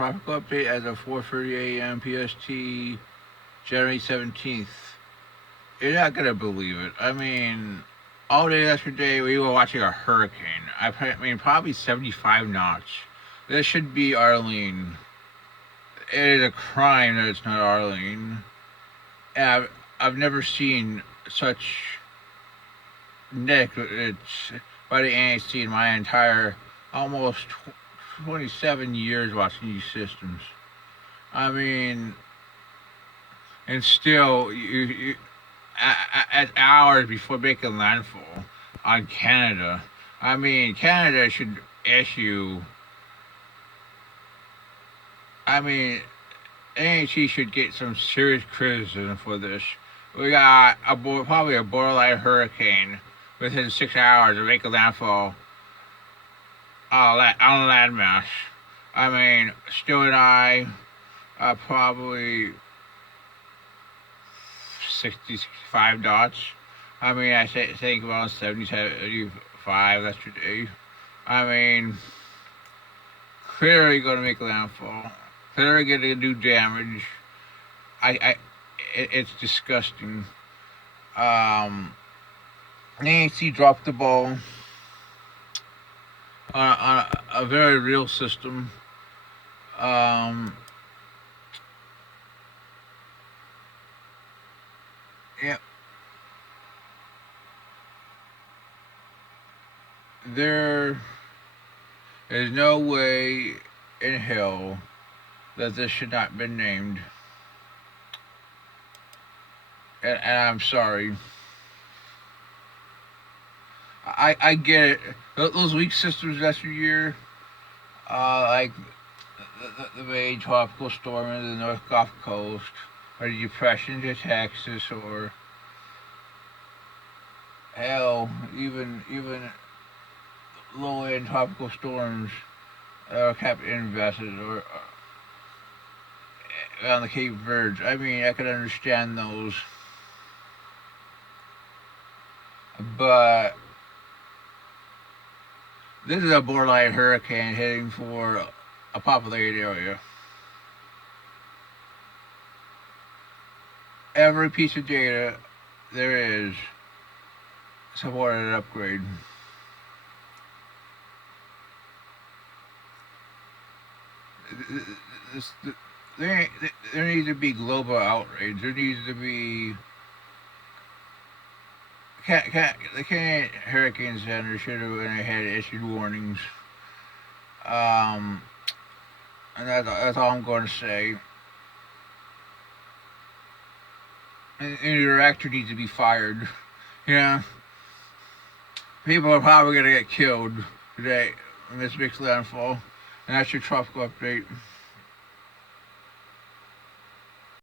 tropical update as of 4:30 a.m. PST, January 17th. You're not gonna believe it. I mean, all day yesterday we were watching a hurricane. I mean, probably 75 knots. This should be Arlene. It is a crime that it's not Arlene. And I've never seen such it's by the NHC in my entire almost 27 years watching these systems. I mean, and still, at hours before making landfall on Canada, I mean, Canada should issue. I mean, NHC should get some serious criticism for this. We got probably a borderline hurricane within 6 hours of making landfall on a landmass. I mean, Stu and I probably 65 dots. I mean, I think about 70, 75 yesterday. I mean, clearly going to make landfall. Clearly going to do damage. It's disgusting. Nancy dropped the ball on a very real system. Yeah, there is no way in hell that this should not be named. And I'm sorry. I get it. Those weak systems yesteryear, like the main tropical storm in the North Gulf Coast, or the depression to Texas, or hell, even low end tropical storms that are kept in vessels or on the Cape Verdes. I mean, I could understand those, but this is a borderline hurricane heading for a populated area. Every piece of data there is supported an upgrade. There needs to be global outrage. There needs to be. The Canadian Hurricane Center should have went ahead and issued warnings. And that's all I'm going to say. And the director needs to be fired. You know, people are probably going to get killed today when this big landfall. And that's your tropical update.